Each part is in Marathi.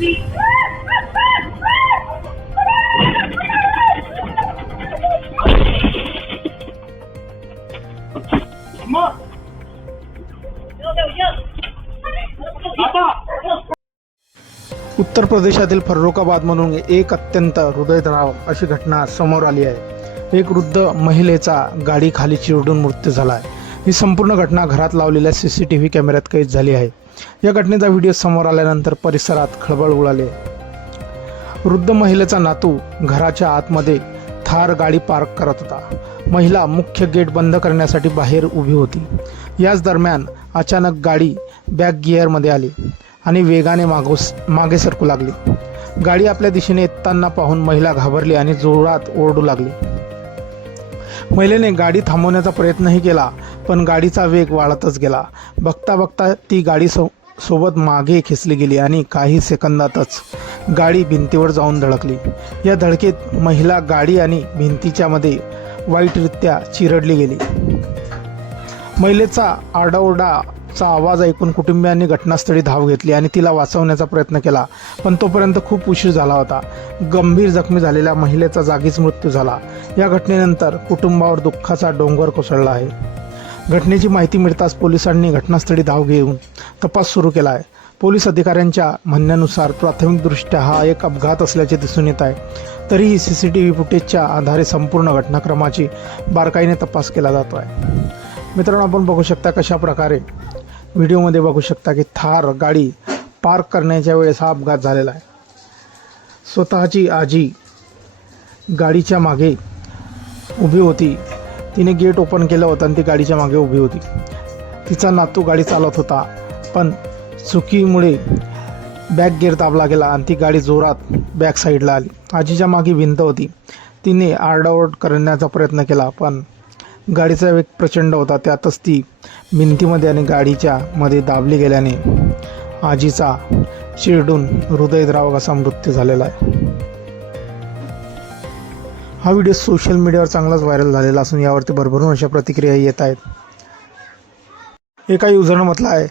उत्तर प्रदेशातील फर्रुखाबाद म्हणून एक अत्यंत हृदयद्रावक अशी घटना समोर आली आहे। एक वृद्ध महिलेचा गाडी खाली चिरडून मृत्यू झाला आहे। ही संपूर्ण घटना घरात लावलेल्या CCTV कॅमेऱ्यात कैद झाली आहे। या घटनेचा व्हिडिओ समोर आल्यानंतर परिसरात खळबळ उडाली। वृद्ध महिलेचा नातू घराच्या आतमध्ये थार गाडी पार्क करत होता। महिला मुख्य गेट बंद करण्यासाठी बाहेर उभी होती। याच दरम्यान अचानक गाडी बॅक गिअरमध्ये आली आणि वेगाने मागे सरकू लागली। गाडी आपल्या दिशेने येताना पाहून महिला घाबरली आणि जोरात ओरडू लागली। महिलेने गाडी थांबवण्याचा प्रयत्नही केला, पण गाडीचा वेग वाढतच गेला। बघता बघता ती गाडी सोबत मागे खेचली गेली आणि काही सेकंदातच गाडी भिंतीवर जाऊन धडकली। या धडकेत महिला गाडी आणि भिंतीच्या मध्ये वाईटरित्या चिरडली गेली। महिलेचा आरडाओरडाचा आवाज ऐकून कुटुंबियांनी घटनास्थळी धाव घेतली आणि तिला वाचवण्याचा प्रयत्न केला, पण तोपर्यंत खूप उशीर झाला होता। गंभीर जखमी झालेल्या महिलेचा जागीच मृत्यू झाला। या घटनेनंतर कुटुंबावर दुःखाचा डोंगर कोसळला आहे। घटनेची माहिती मिळताच पोलिसांनी घटनास्थळी धाव घेऊन तपास सुरू केला आहे। पोलीस अधिकाऱ्यांच्या म्हणण्यानुसार प्राथमिकदृष्ट्या हा एक अपघात असल्याचे दिसून येत आहे, तरीही CCTV फुटेजच्या आधारे संपूर्ण घटनाक्रमाची बारकाईने तपास केला जातो आहे। मित्रांनो, आपण बघू शकता कशा प्रकारे व्हिडिओमध्ये बघू शकता की थार गाडी पार्क करण्याच्या वेळेस हा अपघात झालेला आहे। स्वतःची आजी गाडीच्या मागे उभी होती। तिने गेट ओपन केलं होतं आणि ती गाडीच्या मागे उभी होती। तिचा नातू गाडी चालवत होता, पण चुकीमुळे बॅक गिअर दाबला गेला आणि ती गाडी जोरात बॅक साईडला आली। आजीच्या मागे भिंत होती। तिने आरडाओरड करण्याचा प्रयत्न केला, पण गाडीचा वेग प्रचंड होता। त्यातच ती भिंतीमध्ये आणि गाडीच्या मध्ये दाबली गेल्याने आजीचा चिरडून हृदयद्रावक असा मृत्यू झालेला आहे। हा व्हिडिओ सोशल मीडियावर चांगलाच व्हायरल झालेला असून यावरती भरभरून अशा प्रतिक्रिया येत आहेत। एका युजरनं म्हटलं आहे,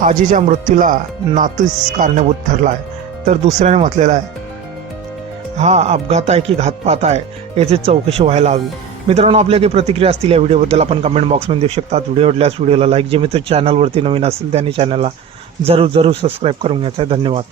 आजीच्या मृत्यूला नातूच कारणीभूत ठरला आहे, तर दुसऱ्याने म्हटलेलं आहे, हा अपघात आहे की घातपात आहे याची चौकशी व्हायला हवी। मित्रांनो, आपल्या काही प्रतिक्रिया असतील या व्हिडिओबद्दल आपण कमेंट बॉक्समध्ये देऊ शकता। व्हिडिओ आवडल्यास व्हिडिओला लाईक, जे मित्र चॅनलवरती नवीन असतील त्यांनी चॅनलला जरूर सबस्क्राईब करून घ्यायचं आहे। धन्यवाद।